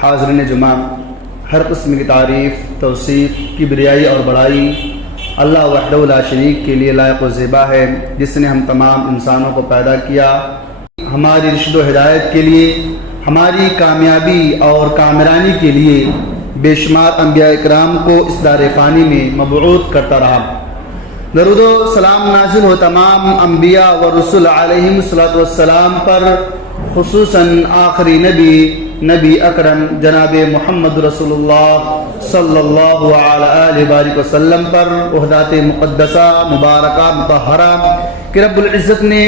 حاضرین جمعہ، ہر قسم کی تعریف، توصیف، کبریائی اور بڑائی اللہ وحدہ لا شریک کے لیے لائق و زیبا ہے، جس نے ہم تمام انسانوں کو پیدا کیا ہماری رشد و ہدایت کے لیے، ہماری کامیابی اور کامرانی کے لیے بے شمار انبیاء اکرام کو اس دار فانی میں مبعوث کرتا رہا۔ درود و سلام نازل ہو تمام انبیاء و رسول علیہم السلام پر، خصوصاً آخری نبی اکرم جناب محمد رسول اللہ صلی اللہ علیہ وآلہ وسلم پر، وحدات مقدسہ مبارکہ مطہرہ کہ رب العزت نے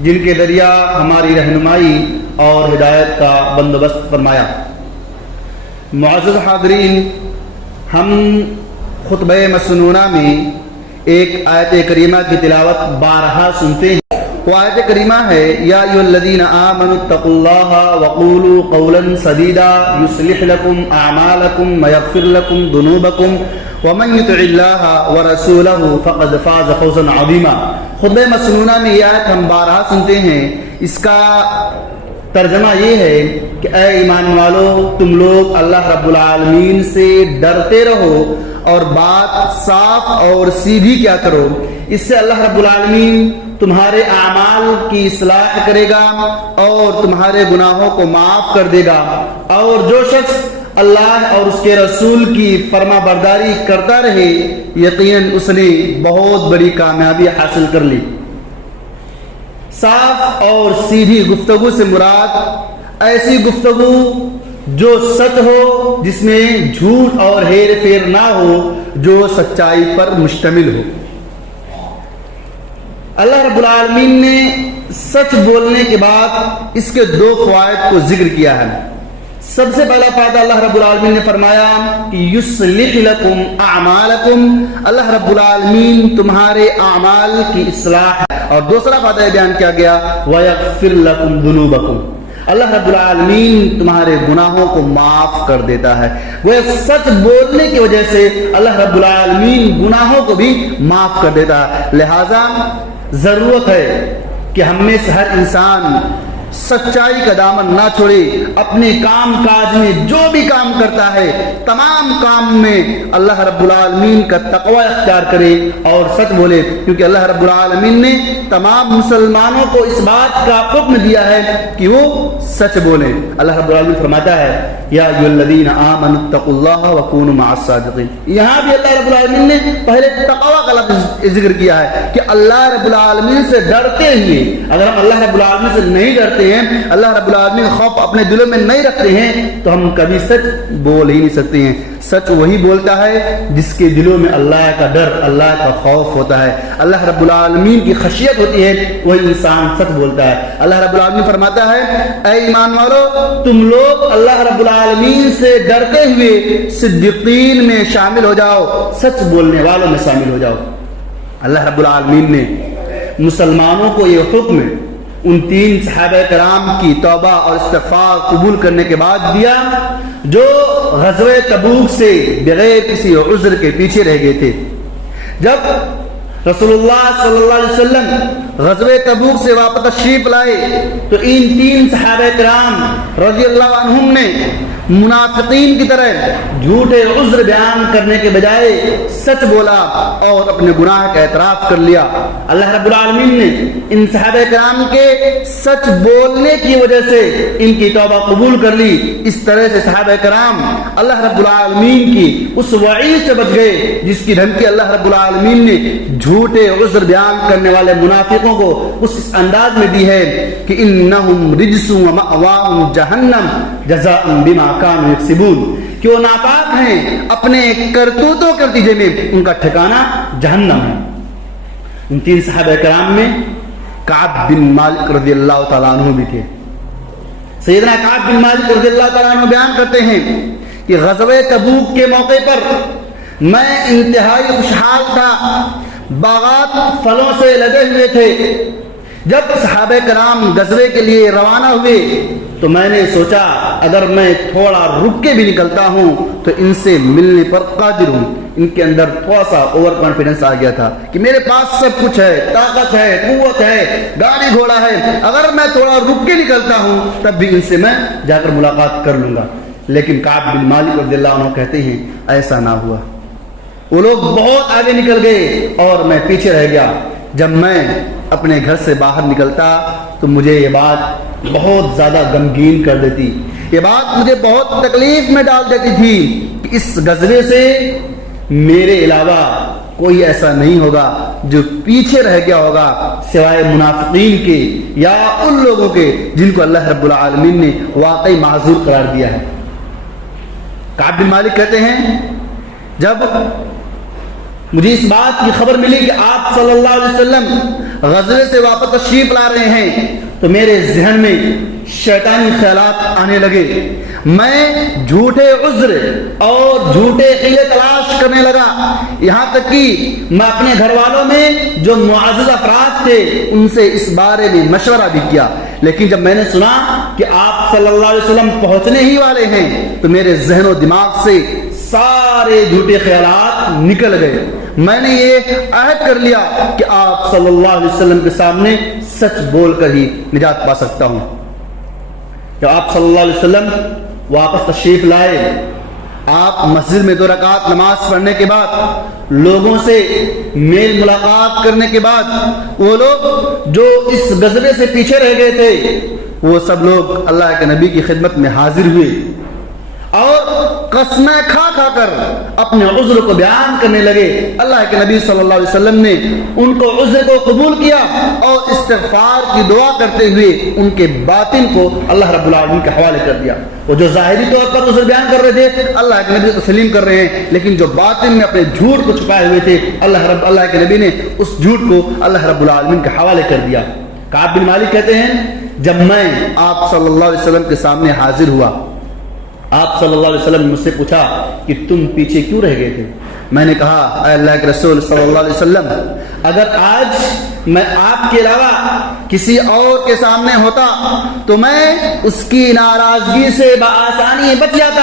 جن کے ذریعہ ہماری رہنمائی اور ہدایت کا بندوبست فرمایا۔ معزز حاضرین، ہم خطبہ مسنونہ میں ایک آیت کریمہ کی تلاوت بارہا سنتے ہیں۔ وہ آیت کریمہ ہے، یا ایھا الذین آمنوا اتقوا اللہ وقولوا قولا سدیدا یصلح لکم اعمالکم ویغفر لکم ذنوبکم ومن یطع اللہ ورسولہ فقد فاز فوزا عظیما۔ خطبہ مسنونہ میں یہ آیت ہم بارہا سنتے ہیں۔ اس کا ترجمہ یہ ہے کہ اے ایمان والو، تم لوگ اللہ رب العالمین سے ڈرتے رہو اور بات صاف اور سیدھی کیا کرو، اس سے اللہ رب العالمین تمہارے اعمال کی اصلاح کرے گا اور تمہارے گناہوں کو معاف کر دے گا، اور جو شخص اللہ اور اس کے رسول کی فرما برداری کرتا رہے یقیناً اس نے بہت بڑی کامیابی حاصل کر لی۔ صاف اور سیدھی گفتگو سے مراد ایسی گفتگو جو سچ ہو، جس میں جھوٹ اور ہیر پھیر نہ ہو، جو سچائی پر مشتمل ہو۔ اللہ رب العالمین نے سچ بولنے کے بعد اس کے دو فوائد کو ذکر کیا ہے۔ سب سے پہلا فائدہ اللہ رب العالمین نے فرمایا کہ یصلح لکم اعمالکم، اللہ رب العالمین تمہارے اعمال کی اصلاح، اور دوسرا فائدہ یہ بیان کیا گیا ویغفر لکم ذنوبکم، اللہ رب العالمین تمہارے گناہوں کو معاف کر دیتا ہے۔ وہ سچ بولنے کی وجہ سے اللہ رب العالمین گناہوں کو بھی معاف کر دیتا ہے۔ لہذا ضرورت ہے کہ ہم میں سے ہر انسان سچائی کا دامن نہ چھوڑے، اپنے کام کاج میں جو بھی کام کرتا ہے تمام کام میں اللہ رب العالمین کا تقوی اختیار کرے اور سچ بولے، کیونکہ اللہ رب العالمین نے تمام مسلمانوں کو اس بات کا حکم دیا ہے کہ وہ سچ بولیں۔ اللہ رب العالمین فرماتا ہے یا ایھا الذین آمنوا اتقوا اللہ وکونوا مع الصادقین۔ یہاں بھی اللہ رب العالمین نے پہلے تقوی کا لفظ ذکر کیا ہے کہ اللہ رب العالمین سے ڈرتے ہوئے۔ اگر ہم اللہ رب العالمین سے نہیں ڈرتے ہیں، اللہ رب العالمین خوف اپنے دلوں میں نہیں رکھتے ہیں، تو ہم کبھی سچ بول ہی نہیں سکتے ہیں۔ سچ وہی بولتا ہے جس کے دلوں میں اللہ کا ڈر، اللہ کا خوف ہوتا ہے، اللہ رب العالمین کی خشیت ہوتی ہے، وہی انسان سچ بولتا ہے۔ اللہ رب العالمین فرماتا ہے اے ایمان والو، تم لوگ اللہ رب العالمین سے ڈرتے ہوئے صدیقین میں شامل ہو جاؤ، سچ بولنے والوں میں شامل ہو جاؤ۔ اللہ رب العالمین نے مسلمانوں کو یہ حکم ان 3 صحابہ کرام کی توبہ اور استغفار قبول کرنے کے بعد دیا جو غزوہ تبوک سے بغیر کسی عذر کے پیچھے رہ گئے تھے۔ جب رسول اللہ صلی اللہ علیہ وسلم غزوہ تبوک سے واپس تشریف لائے تو ان 3 صحابہ کرام رضی اللہ عنہم نے منافقین کی طرح جھوٹے عذر بیان کرنے کے بجائے سچ بولا اور اپنے گناہ کا اعتراف کر لیا۔ اللہ رب العالمین نے ان صحابہ کرام کے سچ بولنے کی وجہ سے ان کی توبہ قبول کر لی۔ اس طرح سے صحابہ کرام اللہ رب العالمین کی اس وعید سے بچ گئے جس کی دھمکی اللہ رب العالمین نے جھوٹے عذر بیان کرنے والے منافقوں کو اس انداز میں دی ہے کہ انہم رجس ومأواہم جہنم جزاء بما کانوا یکسبون، کہ وہ ناپاک ہیں، اپنے کرتوتوں کے نتیجے میں ان کا ٹھکانہ جہنم ہے۔ ان 3 صحابہ کرام میں کعب بن مالک رضی اللہ تعالیٰ عنہ بھی تھے۔ سیدنا کعب بن مالک رضی اللہ تعالیٰ عنہ بیان کرتے ہیں کہ غزوہ تبوک کے موقع پر میں انتہائی خوشحال تھا، باغات پھلوں سے لدے ہوئے تھے۔ جب صحابہ کرام غزوے کے لیے روانہ ہوئے تو میں نے سوچا اگر میں تھوڑا رک کے بھی نکلتا ہوں تو ان سے ملنے پر قادر ہوں۔ ان کے اندر تھوڑا سا اوور کانفیڈنس آ گیا تھا کہ میرے پاس سب کچھ ہے، طاقت ہے، قوت ہے، گاڑی گھوڑا ہے، اگر میں تھوڑا رک کے نکلتا ہوں تب بھی ان سے میں جا کر ملاقات کر لوں گا۔ لیکن کعب بن مالک رضی اللہ عنہ کہتے ہیں ایسا نہ ہوا. وہ لوگ بہت آگے نکل گئے اور میں پیچھے رہ گیا. جب میں اپنے گھر سے باہر نکلتا تو مجھے یہ بات بہت زیادہ غمگین کر دیتی. یہ بات مجھے بہت تکلیف میں ڈال دیتی تھی کہ اس غزوے سے میرے علاوہ کوئی ایسا نہیں ہوگا جو پیچھے رہ گیا ہوگا سوائے منافقین کے یا ان لوگوں کے جن کو اللہ رب العالمین نے واقعی معذور قرار دیا ہے. کعب بن مالک کہتے ہیں جب مجھے اس بات کی خبر ملی کہ آپ صلی اللہ علیہ وسلم غزوے سے واپس تشریف لا رہے ہیں تو میرے ذہن میں شیطانی خیالات آنے لگے. میں جھوٹے عذر اور جھوٹے حیلے تلاش کرنے لگا. یہاں تک کہ میں اپنے گھر والوں میں جو معزز افراد تھے ان سے اس بارے میں مشورہ بھی کیا. لیکن جب میں نے سنا کہ آپ صلی اللہ علیہ وسلم پہنچنے ہی والے ہیں تو میرے ذہن و دماغ سے سارے جھوٹے خیالات نکل گئے. میں نے یہ عہد کر لیا کہ آپ صلی اللہ علیہ وسلم کے سامنے سچ بول کر ہی نجات پا سکتا ہوں. جب آپ صلی اللہ علیہ وسلم واپس تشریف لائے, آپ مسجد میں 2 رکعت نماز پڑھنے کے بعد لوگوں سے میل ملاقات کرنے کے بعد وہ لوگ جو اس غزوے سے پیچھے رہ گئے تھے وہ سب لوگ اللہ کے نبی کی خدمت میں حاضر ہوئے اور قسمیں کھا کھا کر اپنے عذر کو بیان کرنے لگے. اللہ کے نبی صلی اللہ علیہ وسلم نے ان کو عذر کو قبول کیا اور استغفار کی دعا کرتے ہوئے ان کے باطن کو اللہ رب العالمین کے حوالے کر دیا. وہ جو ظاہری طور پر عذر بیان کر رہے تھے اللہ کے نبی تسلیم کر رہے ہیں, لیکن جو باطن میں اپنے جھوٹ کو چھپائے ہوئے تھے اللہ کے نبی نے اس جھوٹ کو اللہ رب العالمین کے حوالے کر دیا. کعب بن مالک کہتے ہیں جب میں آپ صلی اللہ علیہ وسلم کے سامنے حاضر ہوا, آپ صلی اللہ علیہ وسلم نے مجھ سے پوچھا کہ تم پیچھے کیوں رہ گئے تھے. میں نے کہا اے اللہ کے رسول صلی اللہ علیہ وسلم, اگر آج میں آپ کے علاوہ کسی اور کے سامنے ہوتا تو میں اس کی ناراضگی سے بآسانی بچ جاتا,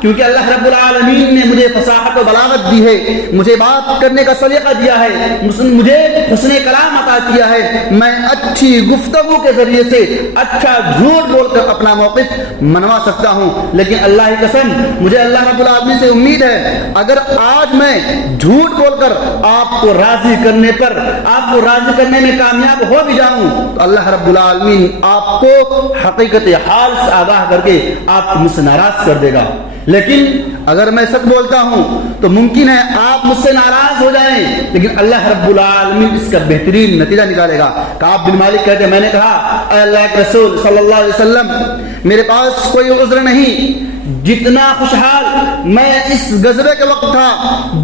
کیونکہ اللہ رب العالمین نے مجھے فصاحت و بلاغت دی ہے, مجھے بات کرنے کا سلیقہ دیا ہے, مجھے حسن کلام عطا کیا ہے. میں اچھی گفتگو کے ذریعے سے اچھا جھوٹ بول کر اپنا موقف منوا سکتا ہوں. لیکن اللہ کی قسم مجھے اللہ رب العالمین سے امید ہے اگر آج میں جھوٹ بول کر آپ کو راضی کرنے میں کامیاب ہو بھی جاؤں تو اللہ رب العالمین آپ کو حقیقت حال سے آگاہ کر کے آپ کو مجھ سے ناراض کر دے گا. لیکن اگر میں سچ بولتا ہوں تو ممکن ہے آپ مجھ سے ناراض ہو جائیں, لیکن اللہ رب العالمین اس کا بہترین نتیجہ نکالے گا. کعب بن مالک کہتے ہیں میں نے کہا اے اللہ کے رسول صلی اللہ علیہ وسلم, میرے پاس کوئی عذر نہیں. جتنا خوشحال میں اس غزوے کے وقت تھا,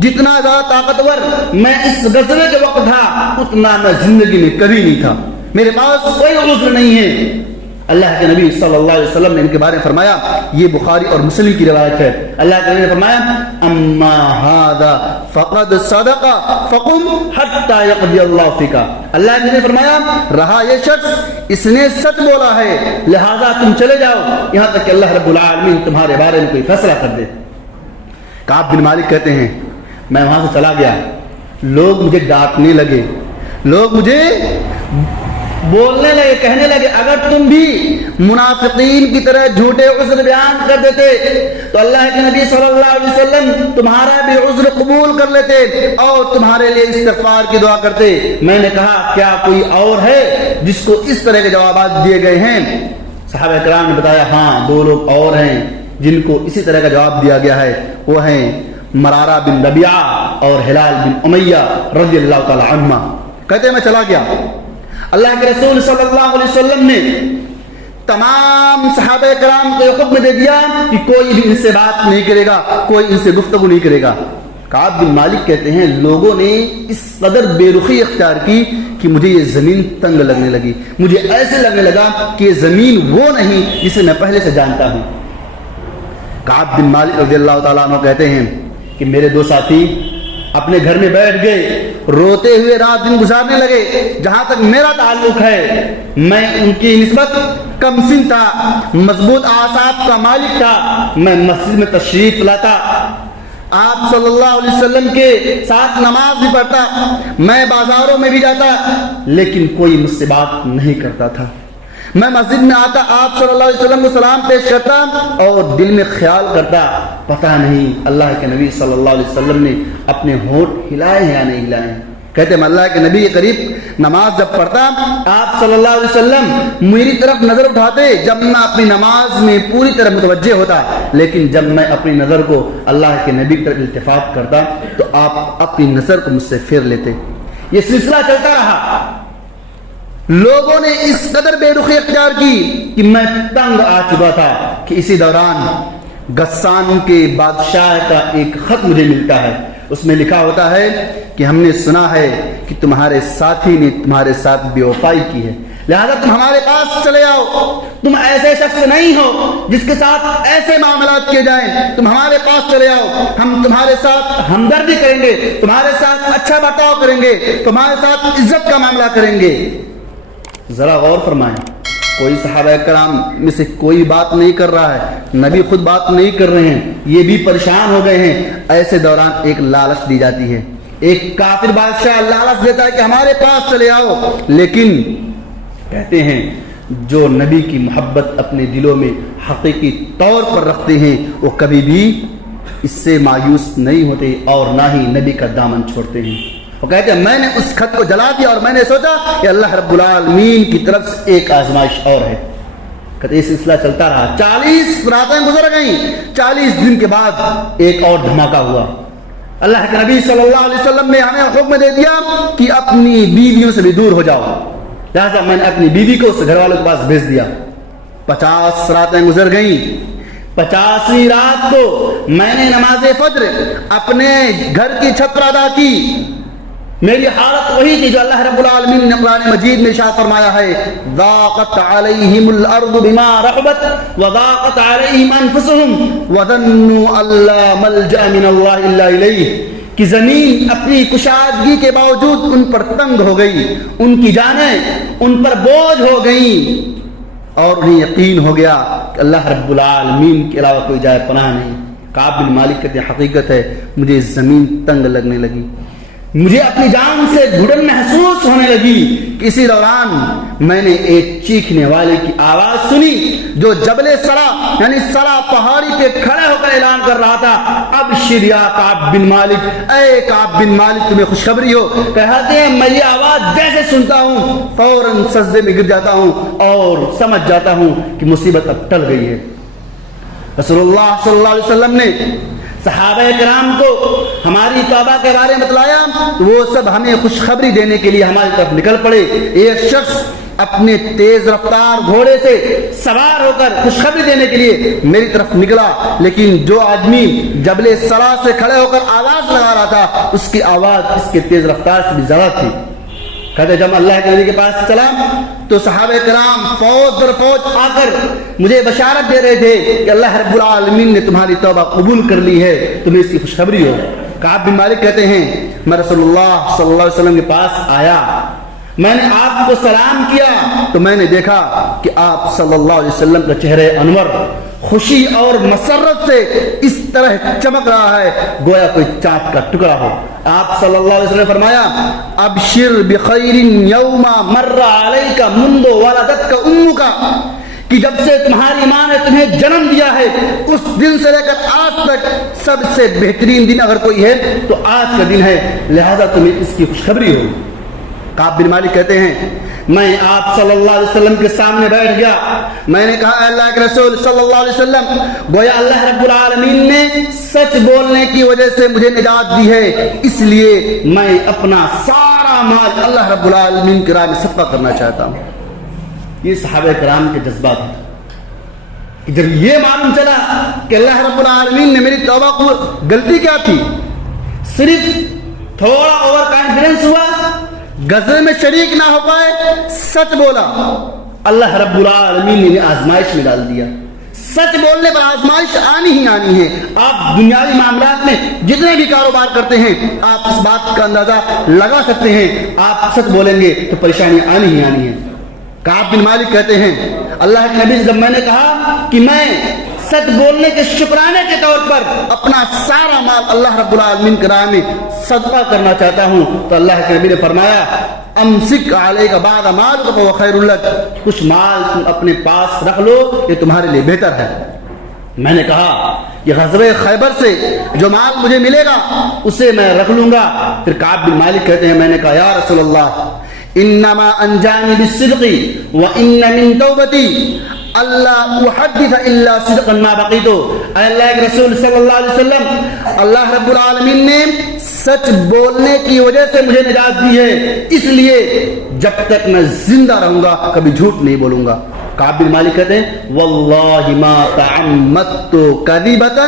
جتنا زیادہ طاقتور میں اس غزوے کے وقت تھا, اتنا میں زندگی میں کبھی نہیں تھا. میرے پاس کوئی عذر نہیں ہے. اللہ کے نبی صلی اللہ علیہ وسلم نے ان کے بارے میں فرمایا, یہ بخاری اور مسلم کی روایت ہے, اللہ کے نبی نے فرمایا اما ھذا فقد صدق فقم حتى يقضي اللہ فیک. اللہ کے نبی نے فرمایا رہا یہ شخص اس نے سچ بولا ہے, لہذا تم چلے جاؤ یہاں تک کہ اللہ رب العالمین تمہارے بارے میں کوئی فیصلہ کر دے. کعب بن مالک کہتے ہیں میں وہاں سے چلا گیا, لوگ مجھے ڈانٹنے لگے, لوگ مجھے بولنے لگے, کہنے لگے اگر تم بھی منافقین کی طرح جھوٹے عذر بیان کر دیتے تو اللہ کے نبی صلی اللہ علیہ وسلم تمہارا بھی عذر قبول کر لیتے اور تمہارے لیے استغفار کی دعا کرتے. میں نے کہا کیا کوئی اور ہے جس کو اس طرح کے جوابات دیے گئے ہیں؟ صحابہ کرام نے بتایا ہاں 2 لوگ اور ہیں جن کو اسی طرح کا جواب دیا گیا ہے, وہ ہیں مرارہ بن ربیعہ اور ہلال بن امیہ رضی اللہ تعالی عنہما. کہتے ہیں میں چلا گیا, اللہ کے رسول صلی اللہ علیہ وسلم نے تمام صحابہ کرام کو حکم دے دیا کہ کوئی بھی ان سے بات نہیں کرے گا, کوئی ان سے گفتگو نہیں کرے گا. کعب بن مالک کہتے ہیں لوگوں نے اس قدر بے رخی اختیار کی کہ مجھے یہ زمین تنگ لگنے لگی, مجھے ایسے لگنے لگا کہ یہ زمین وہ نہیں جسے میں پہلے سے جانتا ہوں. کعب بن مالک رضی اللہ تعالیٰ عنہ کہتے ہیں کہ میرے 2 ساتھی اپنے گھر میں بیٹھ گئے, روتے ہوئے رات دن گزارنے لگے. جہاں تک میرا تعلق ہے میں ان کی نسبت کم سن تھا, مضبوط اعصاب کا مالک تھا. میں مسجد میں تشریف لاتا, آپ صلی اللہ علیہ وسلم کے ساتھ نماز بھی پڑھتا, میں بازاروں میں بھی جاتا, لیکن کوئی مجھ سے بات نہیں کرتا تھا. میں مسجد میں آتا آپ صلی اللہ علیہ وسلم کو سلام پیش کرتا اور دل میں خیال کرتا پتہ نہیں اللہ کے نبی صلی اللہ علیہ وسلم نے اپنے ہونٹ ہلائے ہیں یا نہیں ہلائے ہیں. کہتے ہیں اللہ کے نبی کے قریب نماز جب پڑھتا آپ صلی اللہ علیہ وسلم میری طرف نظر اٹھاتے جب میں اپنی نماز میں پوری طرح متوجہ ہوتا, لیکن جب میں اپنی نظر کو اللہ کے نبی کی طرف التفات کرتا تو آپ اپنی نظر کو مجھ سے پھیر لیتے. یہ سلسلہ چلتا رہا. لوگوں نے اس قدر بے رخی اختیار کی کہ میں تنگ آ چکا تھا کہ اسی دوران غسان کے بادشاہ کا ایک خط مجھے ملتا ہے. اس میں لکھا ہوتا ہے کہ ہم نے سنا ہے کہ تمہارے ساتھی نے تمہارے ساتھ بے وفائی کی ہے, لہذا تم ہمارے پاس چلے آؤ. تم ایسے شخص نہیں ہو جس کے ساتھ ایسے معاملات کیے جائیں. تم ہمارے پاس چلے آؤ, ہم تمہارے ساتھ ہمدردی کریں گے, تمہارے ساتھ اچھا برتاؤ کریں گے, تمہارے ساتھ عزت کا معاملہ کریں گے. ذرا غور فرمائیں, کوئی صحابہ کرام میں سے کوئی بات نہیں کر رہا ہے, نبی خود بات نہیں کر رہے ہیں, یہ بھی پریشان ہو گئے ہیں. ایسے دوران ایک لالچ دی جاتی ہے, ایک کافر بادشاہ لالچ دیتا ہے کہ ہمارے پاس چلے آؤ. لیکن کہتے ہیں جو نبی کی محبت اپنے دلوں میں حقیقی طور پر رکھتے ہیں وہ کبھی بھی اس سے مایوس نہیں ہوتے اور نہ ہی نبی کا دامن چھوڑتے ہیں. وہ کہتے ہیں میں نے اس خط کو جلا دیا اور میں نے سوچا کہ اللہ رب العالمین کی طرف سے ایک آزمائش اور ہے. کہتے یہ سلسلہ چلتا رہا, 40 راتیں گزر گئیں. 40 دن کے بعد ایک اور دھماکہ ہوا. اللہ کے نبی صلی اللہ علیہ وسلم نے ہمیں حکم دے دیا کہ اپنی بیویوں سے بھی دور ہو جاؤ. لہذا میں نے اپنی بیوی کو اس گھر والوں کے پاس بھیج دیا. 50 راتیں گزر گئیں. 50ویں رات کو میں نے نماز فجر اپنے گھر کی چھت پر ادا کی. میری حالت وہی تھی جو اللہ رب العالمین نے قرآن مجید میں ارشاد فرمایا ہے, ضاقت علیہم الارض بما رحبت وضاقت علیہم انفسهم وظنوا ان لا ملجأ من اللہ الا الیہ. کہ زمین اپنی کشادگی کے باوجود ان پر تنگ ہو گئی, ان کی جانیں ان پر بوجھ ہو گئیں اور انہیں یقین ہو گیا کہ اللہ رب العالمین کے علاوہ کوئی جائے پناہ نہیں. کعب بن مالک کہتے ہیں حقیقت ہے مجھے زمین تنگ لگنے لگی, مجھے اپنی جان سے گھٹن محسوس ہونے لگی. اسی دوران میں نے ایک چیخنے والے کی آواز سنی جو جبل سرا یعنی سرا پہاڑی پہ کھڑے ہو کر اعلان کر رہا تھا, ابشر یا کعب بن مالک, اے کعب بن مالک تمہیں خوشخبری ہو. کہتے ہیں میں یہ آواز جیسے سنتا ہوں فوراً سجدے میں گر جاتا ہوں اور سمجھ جاتا ہوں کہ مصیبت اب ٹل گئی ہے. رسول اللہ صلی اللہ علیہ وسلم نے صحابہ کرام کو ہماری توبہ کے بارے میں بتلایا, وہ سب ہمیں خوشخبری دینے کے لیے ہماری طرف نکل پڑے. ایک شخص اپنے تیز رفتار گھوڑے سے سوار ہو کر خوشخبری دینے کے لیے میری طرف نکلا, لیکن جو آدمی جبل سرا سے کھڑے ہو کر آواز لگا رہا تھا اس کی آواز اس کے تیز رفتار سے بھی زیادہ تھی. کہتے جب اللہ کے نبی کے پاس چلا تو صحابہ کرام فوج در فوج آ کر مجھے بشارت دے رہے تھے کہ اللہ رب العالمین نے تمہاری توبہ قبول کر لی ہے, تمہیں اس کی خوشخبری ہو. کعب بن مالک کہتے ہیں میں رسول اللہ صلی اللہ علیہ وسلم کے پاس آیا, میں نے آپ کو سلام کیا تو میں نے دیکھا کہ آپ صلی اللہ علیہ وسلم کا چہرہ انور خوشی اور مسرت سے اس طرح چمک رہا ہے گویا کوئی چاند کا ٹکڑا ہو. آپ صلی اللہ علیہ وسلم نے فرمایا ابشر بخیر یوم مر علیک منذ ولدتک امک, کہ جب سے تمہاری ماں نے تمہیں جنم دیا ہے اس دن سے لے کر آج تک سب سے بہترین دن اگر کوئی ہے تو آج کا دن ہے, لہذا تمہیں اس کی خوشخبری ہو. کعب بن مالک کہتے ہیں میں آپ صلی اللہ علیہ وسلم کے سامنے بیٹھ گیا. میں نے کہا اللہ کے رسول صلی اللہ علیہ وسلم گویا اللہ رب العالمین نے سچ بولنے کی وجہ سے مجھے نجات دی ہے, اس لیے میں اپنا سارا مال اللہ رب العالمین کی راہ میں صدقہ کرنا چاہتا ہوں. یہ صحابہ کرام کے جذبات ہیں. جب یہ معلوم چلا کہ اللہ رب العالمین نے میری توبہ کو, غلطی کیا تھی, صرف تھوڑا اوور کانفیڈنس ہوا, غزوے میں شریک نہ ہو پائے, سچ بولا, اللہ رب العالمین نے آزمائش میں ڈال دیا. سچ بولنے پر آزمائش آنی ہی آنی ہے. آپ دنیاوی معاملات میں جتنے بھی کاروبار کرتے ہیں آپ اس بات کا اندازہ لگا سکتے ہیں, آپ سچ بولیں گے تو پریشانیاں آنی ہی آنی ہیں. کعب بن مالک کہتے ہیں اللہ کے نبی جب میں نے کہا کہ میں سچ بولنے کے شکرانے کے طور پر اپنا سارا مال اللہ رب العالمین کی راہ میں صدقہ کرنا چاہتا ہوں, تو اللہ کے نبی نے فرمایا امسک علیک بعض مالک فهو خیر لک، کچھ مال تم اپنے پاس رکھ لو، یہ تمہارے لیے بہتر ہے۔ میں نے کہا کہ غزوہ خیبر سے جو مال مجھے ملے گا اسے میں رکھ لوں گا۔ پھر کعب بن مالک کہتے ہیں میں نے کہا یا رسول اللہ انما انجانی بالصدق وان من توبتی اللہ احدث الا صدقا ما بقیت، اے اللہ کے رسول صلی اللہ علیہ وسلم، اللہ رب العالمین نے سچ بولنے کی وجہ سے مجھے نجات دی ہے، اس لیے جب تک میں زندہ رہوں گا کبھی جھوٹ نہیں بولوں گا۔ کعب بن مالک کہتے ہیں واللہ ما تعمدت کذبۃ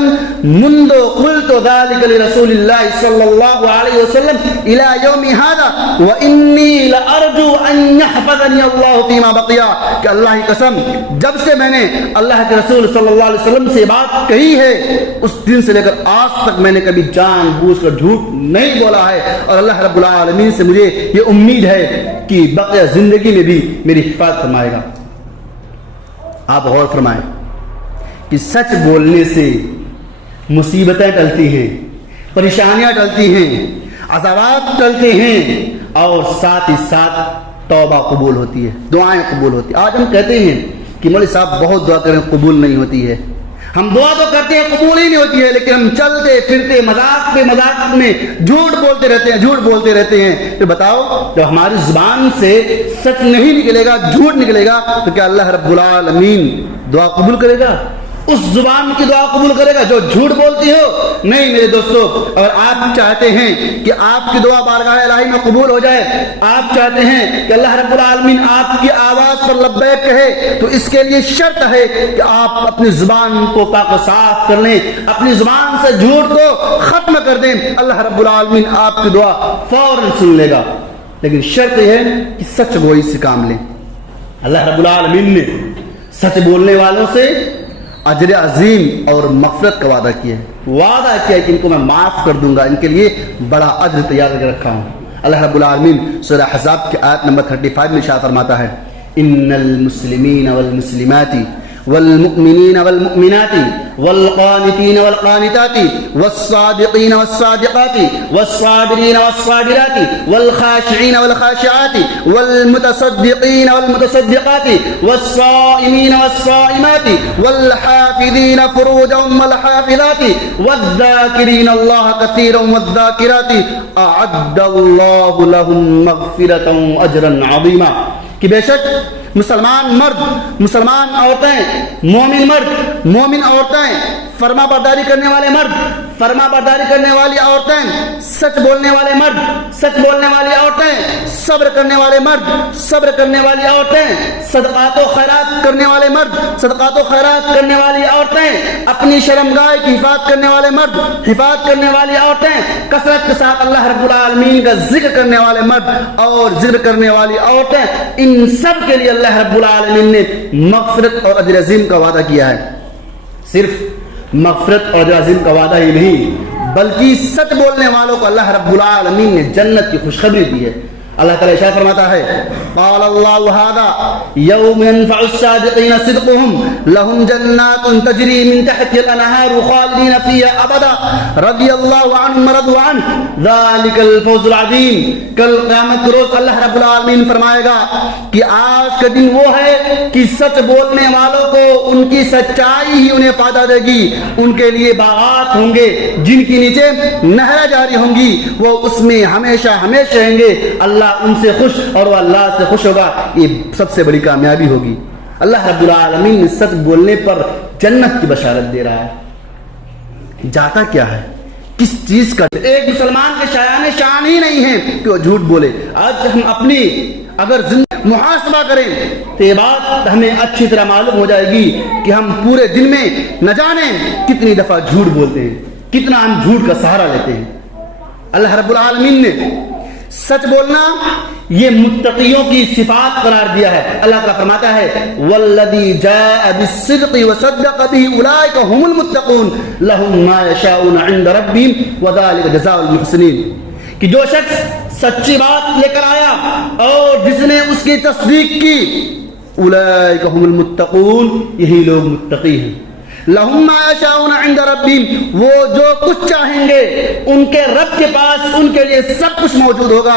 منذ قلت ذلك لرسول اللہ صلی اللہ علیہ وسلم الى یوم هذا وانی لارجو ان يحفظني اللہ فيما بقي، کہ اللہ کی قسم جب سے میں نے اللہ کے رسول صلی اللہ علیہ وسلم سے بات کہی ہے اس دن سے لے کر آج تک میں نے کبھی جان بوجھ کر جھوٹ نہیں بولا ہے، اور اللہ رب العالمین سے مجھے یہ امید ہے کہ بقیہ زندگی میں بھی میری حفاظت فرمائے گا۔ آپ غور فرمائیں کہ سچ بولنے سے مصیبتیں ٹلتی ہیں، پریشانیاں ٹلتی ہیں، عذابات ٹلتے ہیں، اور ساتھ ہی ساتھ توبہ قبول ہوتی ہے، دعائیں قبول ہوتی ہیں۔ آج ہم کہتے ہیں کہ مولوی صاحب بہت دعا کریں قبول نہیں ہوتی ہے، ہم دعا تو کرتے ہیں قبول ہی نہیں ہوتی ہے، لیکن ہم چلتے پھرتے مذاق پہ مذاق میں جھوٹ بولتے رہتے ہیں، جھوٹ بولتے رہتے ہیں۔ پھر بتاؤ جب ہماری زبان سے سچ نہیں نکلے گا، جھوٹ نکلے گا، تو کیا اللہ رب العالمین دعا قبول کرے گا؟ اس زبان کی دعا قبول کرے گا جو جھوٹ بولتی ہو؟ نہیں میرے دوستو، اگر آپ چاہتے ہیں کہ آپ کی دعا بارگاہ الہی میں قبول ہو جائے، آپ چاہتے ہیں کہ اللہ رب العالمین آپ کی آواز پر لبیک کہے، تو اس کے لیے شرط ہے کہ آپ اپنی زبان کو پاک و صاف کر لیں، اپنی زبان سے جھوٹ کو ختم کر دیں، اللہ رب العالمین آپ کی دعا فوراً سن لے گا۔ لیکن شرط یہ ہے کہ سچ گوئی سے کام لیں۔ اللہ رب العالمین نے سچ بولنے والوں سے اجر عظیم اور مغفرت کا وعدہ کیا ہے، وعدہ کیا ہے کہ ان کو میں معاف کر دوں گا، ان کے لیے بڑا اجر تیار کر رکھا ہوں۔ اللہ رب العالمین سورہ احزاب کی آیت نمبر 35 میں ارشاد فرماتا ہے ان المسلمین والمسلمات والمؤمنین والمؤمنات والقانتین والقانتات والصادقین والصادقات والصابرین والصابرات والخاشعین والخاشعات والمتصدقین والمتصدقات والصائمین والصائمات والحافظین فروجهم والحافظات والذاکرین اللہ کثیرا والذاکرات اعد اللہ لهم مغفرۃ اجرا عظیما، کہ بے شک مسلمان مرد، مسلمان عورتیں، مومن مرد، مومن عورتیں، فرما برداری کرنے والے مرد، فرما برداری کرنے والی عورتیں، سچ بولنے والے مرد، سچ بولنے والی عورتیں، صبر کرنے والے مرد، صبر کرنے والی عورتیں، صدقات و خیرات کرنے والے مرد، صدقات و خیرات کرنے والی عورتیں، اپنی شرمگاہ کی حفاظت کرنے والے مرد، حفاظت کرنے والی عورتیں، کثرت کے ساتھ اللہ رب العالمین کا ذکر کرنے والے مرد اور ذکر کرنے والی عورتیں، ان سب کے لیے اللہ رب العالمین نے مغفرت اور اجر عظیم کا وعدہ کیا ہے۔ صرف مغفرت اور اجر عظیم کا وعدہ ہی نہیں بلکہ سچ بولنے والوں کو اللہ رب العالمین نے جنت کی خوشخبری دی ہے۔ اللہ تعالیٰ ارشاد فرماتا ہے قال اللہ ھذا یوم ينفع الصادقین صدقهم لهم جنات تجری من تحتها الانہار خالدین فیہا ابدا رضی اللہ عنہم ورضوا عنہ ذلک الفوز العظیم۔ کل قیامت کے روز اللہ رب العالمین فرمائے گا کہ آج کا دن وہ ہے کہ سچ بولنے والوں کو ان کی سچائی ہی انہیں فائدہ دے گی، ان کے لیے باغات ہوں گے جن کے نیچے نہریں جاری ہوں گی، وہ اس میں ہمیشہ ہمیشہ رہیں گے، اللہ ان سے خوش اور وہ اللہ سے خوش ہوگا، یہ سب سے بڑی کامیابی ہوگی۔ اللہ رب العالمین نے سچ بولنے پر جنت کی بشارت دے رہا ہے۔ جاتا کیا ہے، کس چیز کا؟ ایک مسلمان کے شایان شان ہی نہیں ہے کہ وہ جھوٹ بولے۔ آج ہم اپنی اگر زندگی محاسبہ کریں تو یہ بات ہمیں اچھی طرح معلوم ہو جائے گی کہ ہم پورے دن میں نہ جانے کتنی دفعہ جھوٹ بولتے ہیں، کتنا ہم جھوٹ کا سہارا لیتے ہیں۔ اللہ رب العالمین نے سچ بولنا یہ متقیوں کی صفات قرار دیا ہے۔ اللہ تعالیٰ فرماتا ہے والذی جاء بالصدق وصدق به اولئک هم المتقون لهم ما یشاءون عند ربهم وذلک جزاء المحسنین، کہ جو شخص سچی بات لے کر آیا اور جس نے اس کی تصدیق کی اولئک هم المتقون، یہی لوگ متقی ہیں۔ لہم ما یشاؤون عند ربہم، وہ جو کچھ چاہیں گے ان کے رب کے پاس ان کے لیے سب کچھ موجود ہوگا۔